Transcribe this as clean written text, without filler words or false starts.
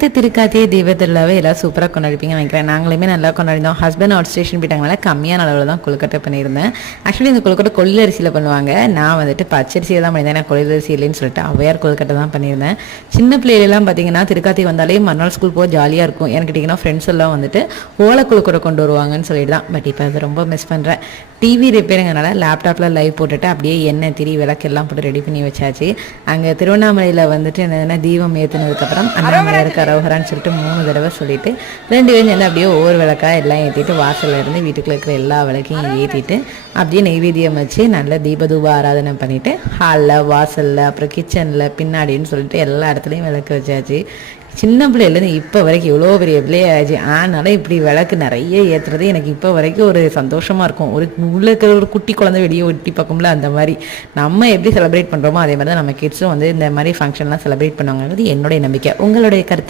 நேற்று திருக்கார்த்திகை தீப திருவிழாவை எல்லாம் சூப்பராக கொண்டாடிப்பீங்கன்னு நினைக்கிறேன். நாங்களுமே நல்லா கொண்டாடினோம். ஹஸ்பண்ட் அவுட் ஸ்டேஷன் போயிட்டாங்கனால கம்மியான அளவில் தான் கொழுக்கட்டை பண்ணியிருந்தேன். ஆக்சுவலி இந்த கொழுக்கட்டை கொள்ளரிசியில் பண்ணுவாங்க. நான் வந்துட்டு பச்சரிசியில் தான் பண்ணியிருந்தேன். நான் கொள்ளரிசி இல்லைன்னு சொல்லிட்டு அவையார் கொழுக்கட்டை தான் பண்ணியிருந்தேன். சின்ன பிள்ளைகளெல்லாம் பார்த்தீங்கன்னா திருக்கார்த்திகை வந்தாலே மறுநாள் ஸ்கூல் போக ஜாலியாக இருக்கும். எனக்கு கேட்டிங்கன்னா ஃப்ரெண்ட்ஸ் எல்லாம் வந்துட்டு ஓலை கொழுக்கட்டை கொண்டு வருவாங்கன்னு சொல்லிட்டு தான். பட் இப்போ அதை ரொம்ப மிஸ் பண்ணுறேன். டிவி ரிப்பேருங்கனால லேப்டாப்பில் லைவ் போட்டுட்டு அப்படியே எண்ணெய் திரி விளக்கெல்லாம் போட்டு ரெடி பண்ணி வச்சாச்சு. அங்கே திருவண்ணாமலையில் வந்துட்டு என்னதுன்னா தீபம் ஏற்றினதுக்கப்புறம் அண்ணாமலையாருக்கு அரோகரான்னு சொல்லிட்டு 3 தடவை சொல்லிட்டு 2 பேரும் சேர்ந்து அப்படியே ஒவ்வொரு விளக்கா எல்லாம் ஏற்றிட்டு வாசலில் இருந்து வீட்டுக்குள்ள இருக்கிற எல்லா விளக்கையும் ஏற்றிட்டு அப்படியே நெய்வேத்தியம் வச்சு நல்ல தீபதூப ஆராதனை பண்ணிவிட்டு ஹாலில் வாசலில் அப்புறம் கிச்சனில் பின்னாடின்னு சொல்லிட்டு எல்லா இடத்துலையும் விளக்கு வச்சாச்சு. சின்ன பிள்ளையிலேருந்து இப்போ வரைக்கும் இவ்வளோ பெரிய பிள்ளையாச்சு. ஆனாலும் இப்படி விளக்கு நிறைய ஏற்றுறது எனக்கு இப்போ வரைக்கும் ஒரு சந்தோஷமாக இருக்கும். ஒரு உள்ள இருக்கிற ஒரு குட்டி குழந்தை வெளியே ஒட்டி பார்க்கும்ல, அந்த மாதிரி நம்ம எப்படி செலிப்ரேட் பண்ணுறோமோ அதே மாதிரி தான் நம்ம கிட்ஸும் வந்து இந்த மாதிரி ஃபங்க்ஷன்லாம் செலிப்ரேட் பண்ணுவாங்கிறது என்னுடைய நம்பிக்கை. உங்களுடைய கருத்து?